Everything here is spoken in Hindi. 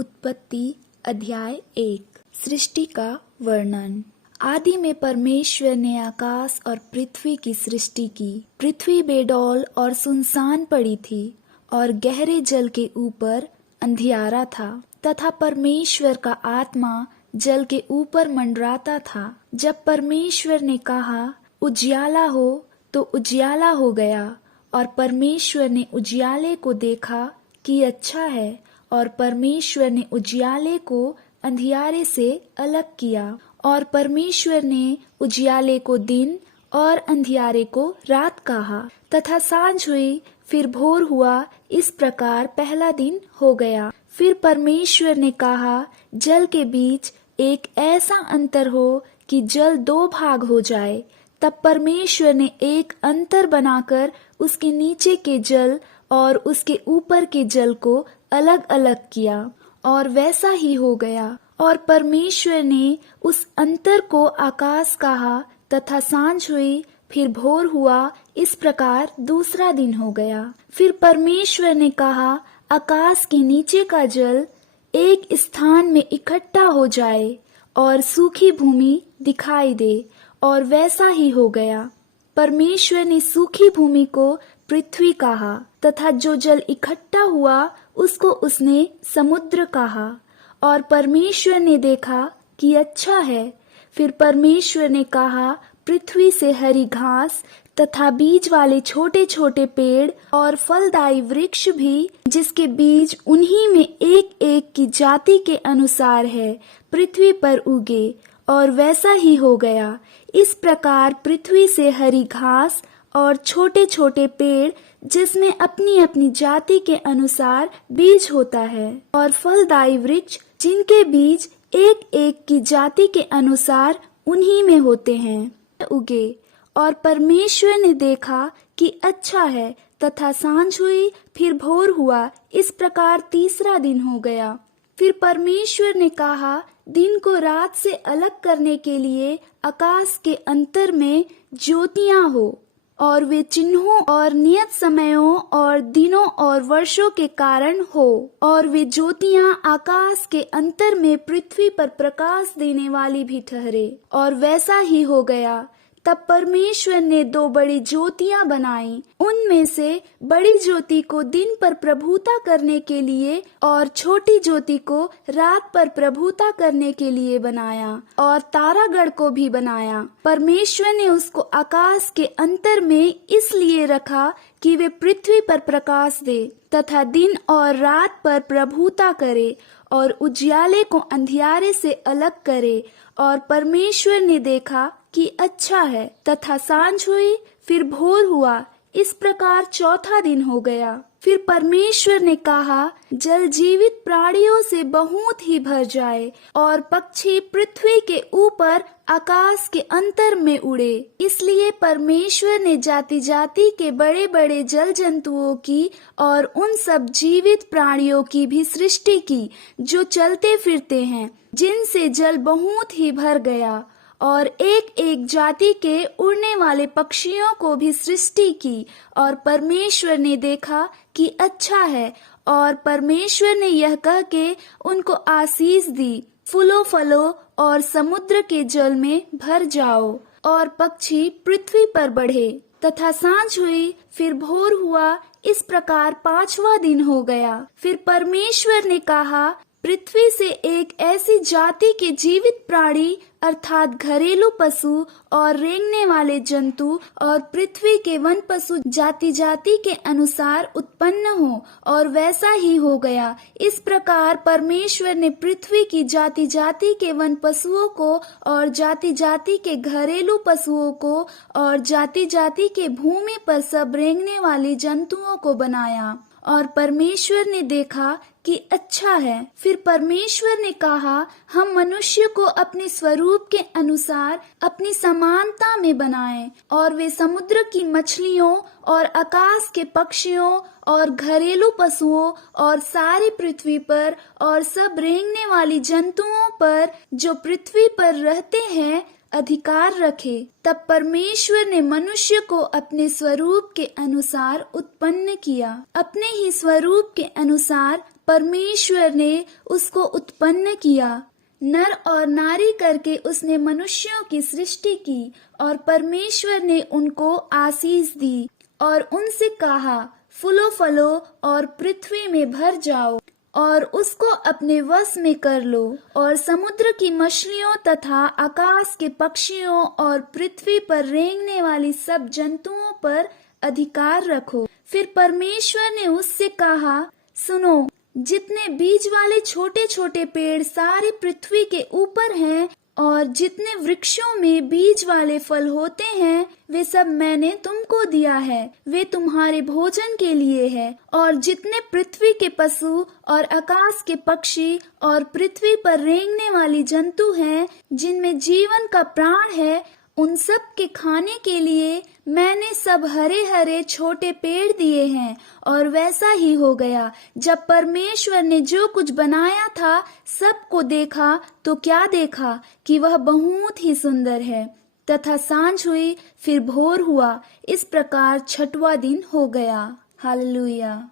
उत्पत्ति अध्याय 1। सृष्टि का वर्णन। आदि में परमेश्वर ने आकाश और पृथ्वी की सृष्टि की। पृथ्वी बेडौल और सुनसान पड़ी थी और गहरे जल के ऊपर अंधियारा था तथा परमेश्वर का आत्मा जल के ऊपर मंडराता था। जब परमेश्वर ने कहा उजियाला हो तो उजियाला हो गया, और परमेश्वर ने उजियाले को देखा कि अच्छा है, और परमेश्वर ने उजियाले को अंधियारे से अलग किया। और परमेश्वर ने उजियाले को दिन और अंधियारे को रात कहा। तथा सांझ हुई, फिर भोर हुआ, इस प्रकार पहला दिन हो गया। फिर परमेश्वर ने कहा जल के बीच एक ऐसा अंतर हो कि जल दो भाग हो जाए। तब परमेश्वर ने एक अंतर बनाकर उसके नीचे के जल और उसके ऊपर के जल को अलग अलग किया, और वैसा ही हो गया। और परमेश्वर ने उस अंतर को आकाश कहा। तथा सांझ हुई, फिर भोर हुआ, इस प्रकार दूसरा दिन हो गया। फिर परमेश्वर ने कहा आकाश के नीचे का जल एक स्थान में इकट्ठा हो जाए और सूखी भूमि दिखाई दे, और वैसा ही हो गया। परमेश्वर ने सूखी भूमि को पृथ्वी कहा, तथा जो जल इकट्ठा हुआ उसको उसने समुद्र कहा। और परमेश्वर ने देखा कि अच्छा है। फिर परमेश्वर ने कहा पृथ्वी से हरी घास तथा बीज वाले छोटे छोटे पेड़ और फलदायी वृक्ष भी, जिसके बीज उन्हीं में एक एक की जाति के अनुसार है, पृथ्वी पर उगे, और वैसा ही हो गया। इस प्रकार पृथ्वी से हरी घास और छोटे छोटे पेड़, जिसमें अपनी अपनी जाति के अनुसार बीज होता है, और फलदायी वृक्ष, जिनके बीज एक एक की जाति के अनुसार उन्हीं में होते हैं, उगे। और परमेश्वर ने देखा कि अच्छा है। तथा सांझ हुई, फिर भोर हुआ, इस प्रकार तीसरा दिन हो गया। फिर परमेश्वर ने कहा दिन को रात से अलग करने के लिए आकाश के अंतर में ज्योतियां हो, और वे चिन्हों और नियत समयों और दिनों और वर्षों के कारण हो। और वे ज्योतियां आकाश के अंतर में पृथ्वी पर प्रकाश देने वाली भी ठहरे, और वैसा ही हो गया। तब परमेश्वर ने दो बड़ी ज्योतियां बनाई। उनमें से बड़ी ज्योति को दिन पर प्रभुता करने के लिए और छोटी ज्योति को रात पर प्रभुता करने के लिए बनाया, और तारागण को भी बनाया। परमेश्वर ने उसको आकाश के अंतर में इसलिए रखा कि वे पृथ्वी पर प्रकाश दे तथा दिन और रात पर प्रभुता करे, और उजियाले को अंधियारे से अलग करे। और परमेश्वर ने देखा कि अच्छा है। तथा सांझ हुई, फिर भोर हुआ, इस प्रकार चौथा दिन हो गया। फिर परमेश्वर ने कहा जल जीवित प्राणियों से बहुत ही भर जाए, और पक्षी पृथ्वी के ऊपर आकाश के अंतर में उड़े। इसलिए परमेश्वर ने जाति जाति के बड़े बड़े जल जंतुओं की और उन सब जीवित प्राणियों की भी सृष्टि की, जो चलते फिरते हैं, जिनसे जल बहुत ही भर गया। और एक एक जाति के उड़ने वाले पक्षियों को भी सृष्टि की। और परमेश्वर ने देखा कि अच्छा है। और परमेश्वर ने यह कह के उनको आशीष दी, फूलो फलो और समुद्र के जल में भर जाओ, और पक्षी पृथ्वी पर बढ़े। तथा सांझ हुई, फिर भोर हुआ, इस प्रकार पांचवा दिन हो गया। फिर परमेश्वर ने कहा पृथ्वी से एक ऐसी जाति के जीवित प्राणी, अर्थात घरेलू पशु और रेंगने वाले जंतु और पृथ्वी के वन पशु जाति जाति के अनुसार उत्पन्न हो, और वैसा ही हो गया। इस प्रकार परमेश्वर ने पृथ्वी की जाति जाति के वन पशुओं को और जाति जाति के घरेलू पशुओं को और जाति जाति के भूमि पर सब रेंगने वाले जंतुओं को बनाया। और परमेश्वर ने देखा कि अच्छा है। फिर परमेश्वर ने कहा हम मनुष्य को अपने स्वरूप के अनुसार अपनी समानता में बनाएं, और वे समुद्र की मछलियों और आकाश के पक्षियों और घरेलू पशुओं और सारी पृथ्वी पर और सब रेंगने वाली जंतुओं पर जो पृथ्वी पर रहते हैं अधिकार रखे। तब परमेश्वर ने मनुष्य को अपने स्वरूप के अनुसार उत्पन्न किया। अपने ही स्वरूप के अनुसार परमेश्वर ने उसको उत्पन्न किया। नर और नारी करके उसने मनुष्यों की सृष्टि की और परमेश्वर ने उनको आशीष दी और उनसे कहा, फूलो फलो और पृथ्वी में भर जाओ और उसको अपने वश में कर लो और समुद्र की मछलियों तथा आकाश के पक्षियों और पृथ्वी पर रेंगने वाली सब जंतुओं पर अधिकार रखो। फिर परमेश्वर ने उससे कहा, सुनो, जितने बीज वाले छोटे छोटे पेड़ सारी पृथ्वी के ऊपर हैं और जितने वृक्षों में बीज वाले फल होते हैं, वे सब मैंने तुमको दिया है, वे तुम्हारे भोजन के लिए है। और जितने पृथ्वी के पशु और आकाश के पक्षी और पृथ्वी पर रेंगने वाली जंतु हैं, जिनमें जीवन का प्राण है, उन सब के खाने के लिए मैंने सब हरे हरे छोटे पेड़ दिए हैं। और वैसा ही हो गया। जब परमेश्वर ने जो कुछ बनाया था सबको देखा तो क्या देखा कि वह बहुत ही सुंदर है। तथा सांझ हुई, फिर भोर हुआ। इस प्रकार छठवां दिन हो गया। हालेलुया।